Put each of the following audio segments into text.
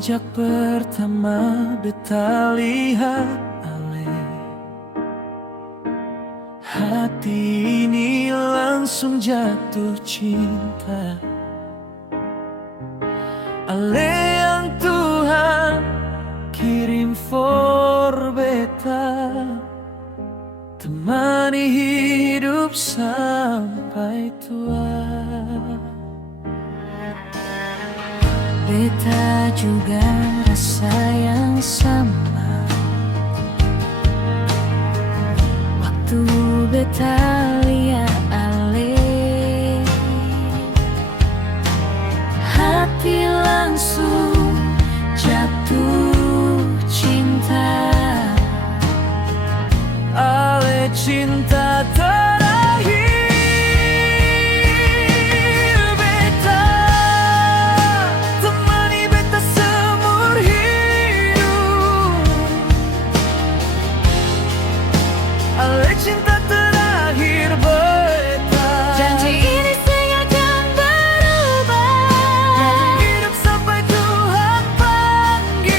Sejak pertama beta lihat ale, hati ini langsung jatuh cinta. Ale yang Tuhan kirim for beta, temani hidup sampai tua. Beta juga rasa yang sama waktu beta lihat ale, hati langsung jatuh cinta. Ale cinta cinta terakhir beta. Janji ini sengaja berubah, dalam hidup sampai Tuhan panggil.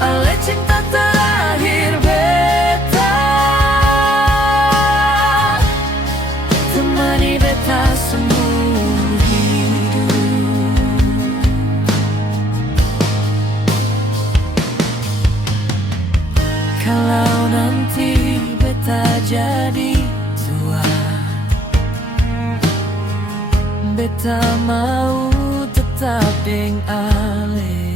Ale cinta terakhir beta, temani beta seumur hidup. Kalau nanti beta jadi tua, beta mau tetap deng ale,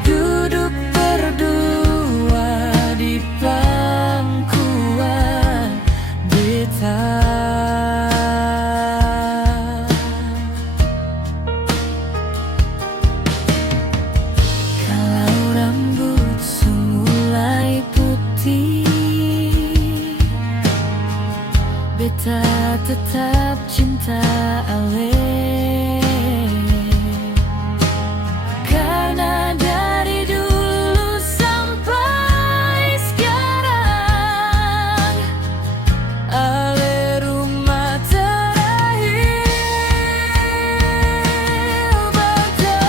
duduk berdua di pangkuan beta. Beta tetap cinta ale, karena dari dulu sampai sekarang ale rumah terakhir beta.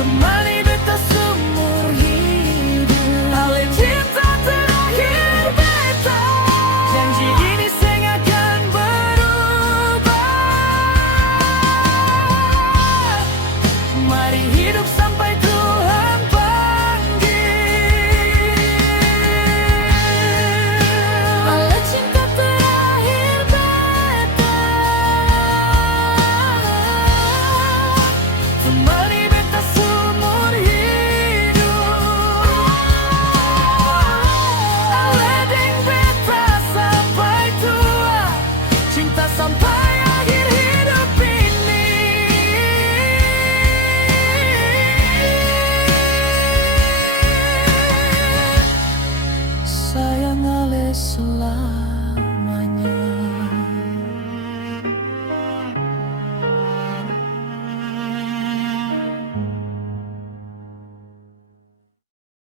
Temani beta